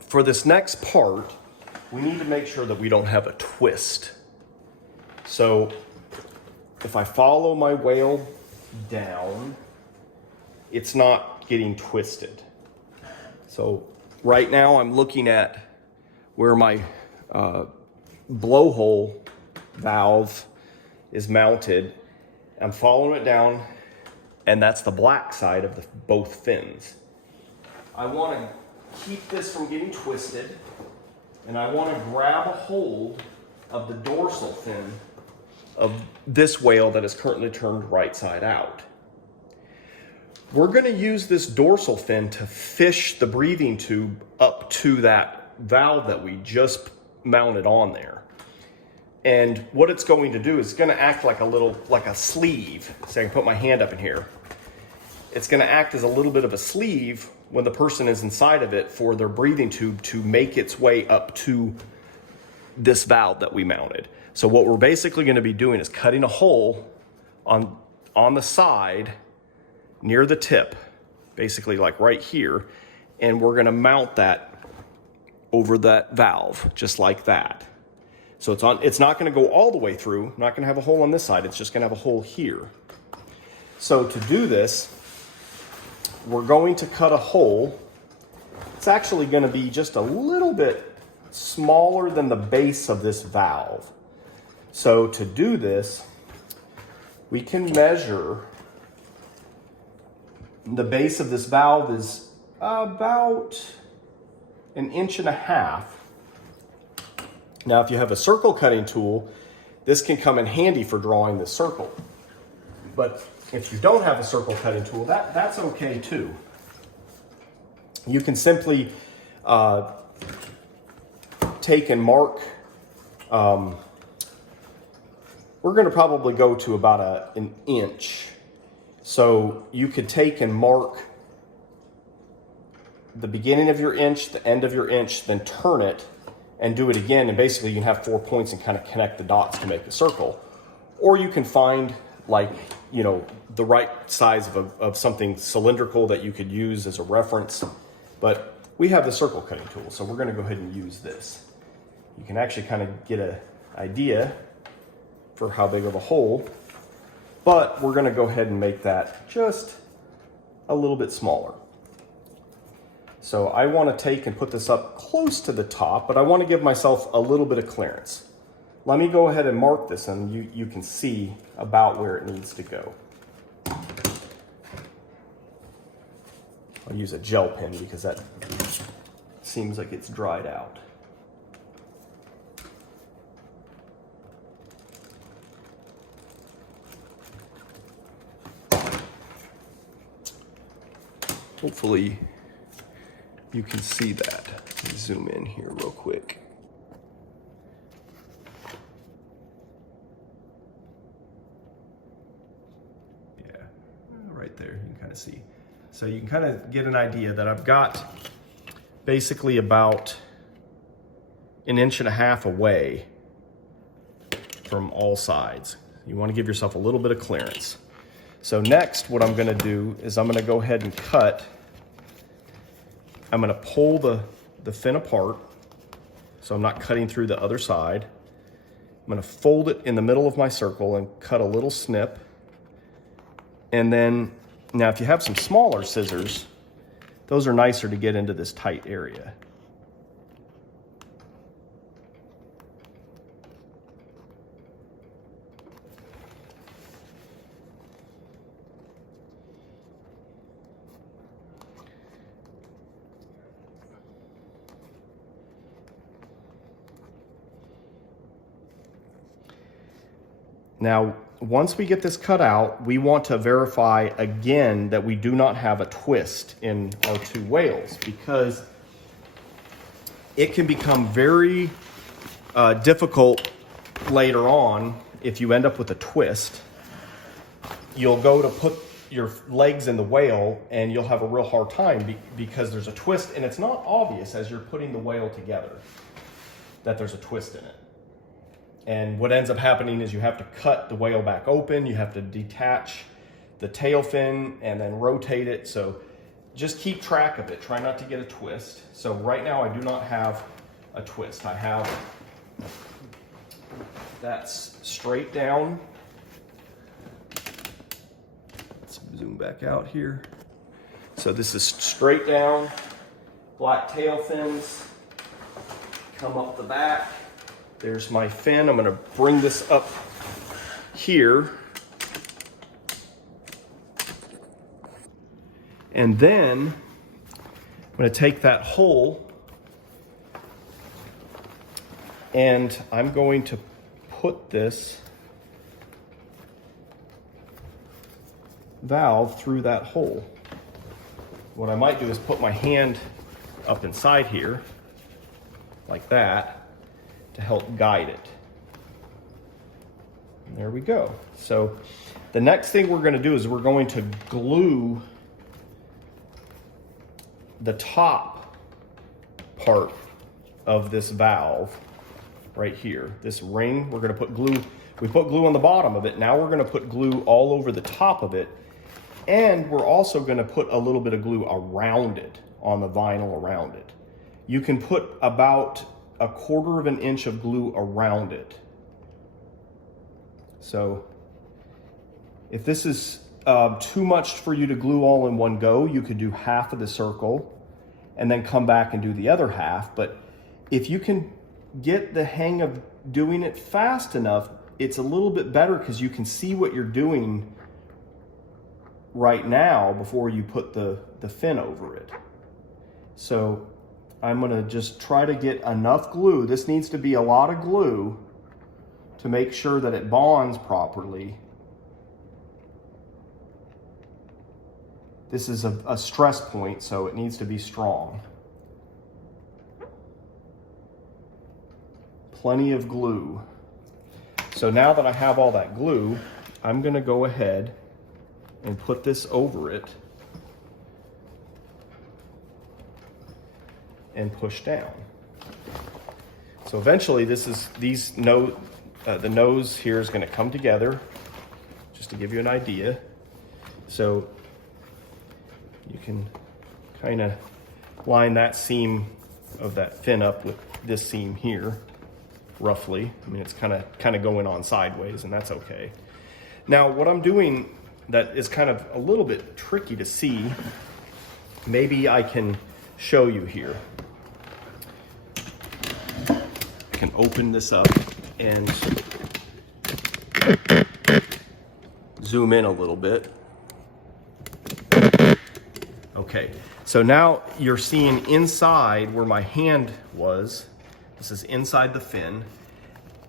For this next part, we need to make sure that we don't have a twist. So if I follow my whale down, it's not getting twisted. So right now I'm looking at where my blowhole valve is mounted. I'm following it down, and that's the black side of both fins. I want to keep this from getting twisted, and I want to grab a hold of the dorsal fin of this whale that is currently turned right side out. We're going to use this dorsal fin to fish the breathing tube up to that valve that we just mounted on there. And what it's going to do is it's going to act like a sleeve. So I can put my hand up in here. It's going to act as a little bit of a sleeve when the person is inside of it for their breathing tube to make its way up to this valve that we mounted. So what we're basically going to be doing is cutting a hole on the side near the tip, basically like right here, and we're going to mount that over that valve just like that. So it's not going to go all the way through, not going to have a hole on this side, it's just going to have a hole here. So to do this, we're going to cut a hole. It's actually going to be just a little bit smaller than the base of this valve. So to do this, we can measure the base of this valve is about 1.5 inches. Now, if you have a circle cutting tool, this can come in handy for drawing the circle. But if you don't have a circle cutting tool, that's okay too. You can simply take and mark. We're going to probably go to about an inch. So you could take and mark the beginning of your inch, the end of your inch, then turn it and do it again, and basically you can have 4 points and kind of connect the dots to make a circle. Or you can find, like, you know, the right size of something cylindrical that you could use as a reference. But we have the circle cutting tool, so we're going to go ahead and use this. You can actually kind of get an idea for how big of a hole, but we're going to go ahead and make that just a little bit smaller. So I want to take and put this up close to the top, but I want to give myself a little bit of clearance. Let me go ahead and mark this, and you can see about where it needs to go. I'll use a gel pen because that seems like it's dried out. Hopefully you can see that. Let me zoom in here real quick. Yeah, right there, you can kind of see. So you can kind of get an idea that I've got basically about 1.5 inches away from all sides. You want to give yourself a little bit of clearance. So next, what I'm going to do is I'm going to go ahead and cut. I'm going to pull the fin apart, so I'm not cutting through the other side. I'm going to fold it in the middle of my circle and cut a little snip. And then, now if you have some smaller scissors, those are nicer to get into this tight area. Now, once we get this cut out, we want to verify again that we do not have a twist in our two whales, because it can become very difficult later on if you end up with a twist. You'll go to put your legs in the whale and you'll have a real hard time because there's a twist, and it's not obvious as you're putting the whale together that there's a twist in it. And what ends up happening is you have to cut the whale back open, you have to detach the tail fin and then rotate it. So just keep track of it. Try not to get a twist. So right now I do not have a twist. I have that's straight down. Let's zoom back out here. So this is straight down, black tail fins, come up the back. There's my fin. I'm gonna bring this up here. And then I'm gonna take that hole and I'm going to put this valve through that hole. What I might do is put my hand up inside here, like that, to help guide it. And there we go. So the next thing we're gonna do is we're going to glue the top part of this valve right here, this ring. We're gonna put glue, we put glue on the bottom of it. Now we're gonna put glue all over the top of it. And we're also gonna put a little bit of glue around it, on the vinyl around it. You can put about 1/4 of an inch of glue around it. So if this is too much for you to glue all in one go, you could do half of the circle and then come back and do the other half. But if you can get the hang of doing it fast enough, it's a little bit better because you can see what you're doing right now before you put the fin over it. So I'm gonna just try to get enough glue. This needs to be a lot of glue to make sure that it bonds properly. This is a stress point, so it needs to be strong. Plenty of glue. So now that I have all that glue, I'm gonna go ahead and put this over it and push down. So eventually the nose here is gonna come together, just to give you an idea. So you can kind of line that seam of that fin up with this seam here, roughly. I mean, it's kind of going on sideways, and that's okay. Now, what I'm doing that is kind of a little bit tricky to see, maybe I can show you here. I can open this up and zoom in a little bit. Okay, so now you're seeing inside where my hand was. This is inside the fin,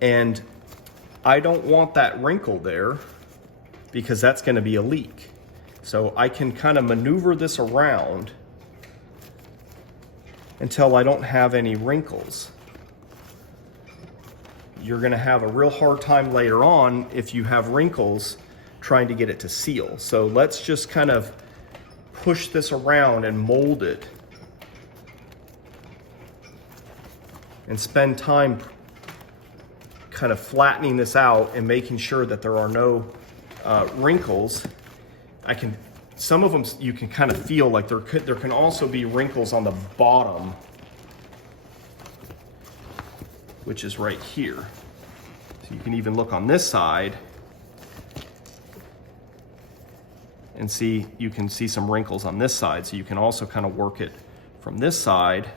and I don't want that wrinkle there because that's gonna be a leak. So I can kind of maneuver this around until I don't have any wrinkles. You're gonna have a real hard time later on if you have wrinkles trying to get it to seal. So let's just kind of push this around and mold it and spend time kind of flattening this out and making sure that there are no wrinkles. Some of them you can kind of feel like there can also be wrinkles on the bottom, which is right here. So you can even look on this side and see, you can see some wrinkles on this side. So you can also kind of work it from this side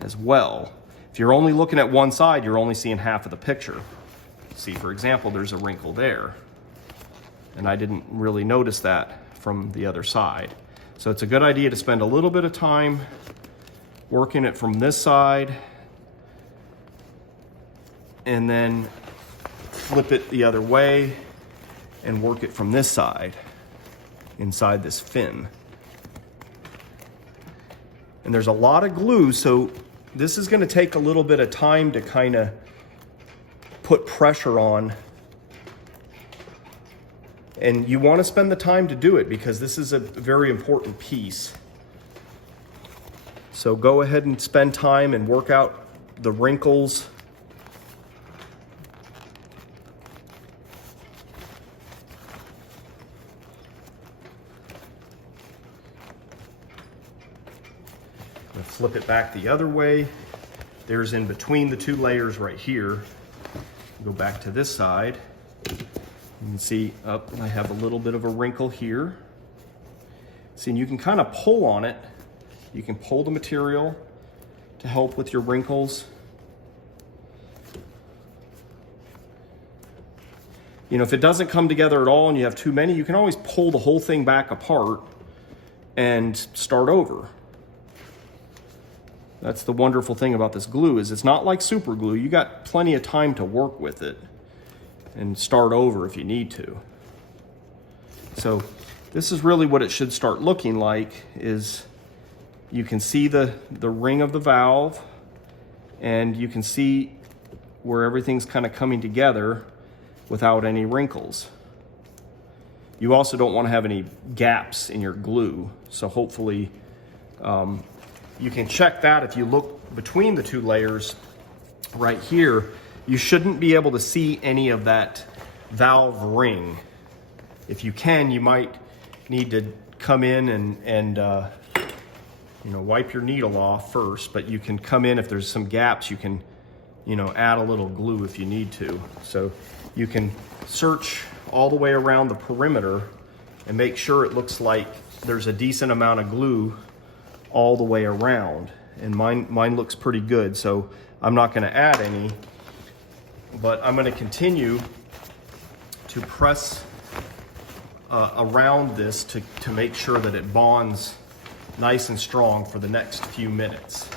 as well. If you're only looking at one side, you're only seeing half of the picture. See, for example, there's a wrinkle there, and I didn't really notice that from the other side. So it's a good idea to spend a little bit of time working it from this side and then flip it the other way and work it from this side inside this fin. And there's a lot of glue, so this is gonna take a little bit of time to kind of put pressure on. And you wanna spend the time to do it because this is a very important piece. So go ahead and spend time and work out the wrinkles. I'm gonna flip it back the other way. There's in between the two layers right here. Go back to this side. You can see I have a little bit of a wrinkle here. See, and you can kind of pull on it. You can pull the material to help with your wrinkles. You know, if it doesn't come together at all and you have too many, you can always pull the whole thing back apart and start over. That's the wonderful thing about this glue, is it's not like super glue. You got plenty of time to work with it and start over if you need to. So this is really what it should start looking like. Is you can see the ring of the valve, and you can see where everything's kind of coming together without any wrinkles. You also don't want to have any gaps in your glue, so hopefully you can check that. If you look between the two layers right here, you shouldn't be able to see any of that valve ring. If you can, you might need to come in and you know, wipe your needle off first, but you can come in if there's some gaps, you can, you know, add a little glue if you need to. So you can search all the way around the perimeter and make sure it looks like there's a decent amount of glue all the way around. And mine looks pretty good, so I'm not gonna add any, but I'm gonna continue to press around this to make sure that it bonds nice and strong for the next few minutes.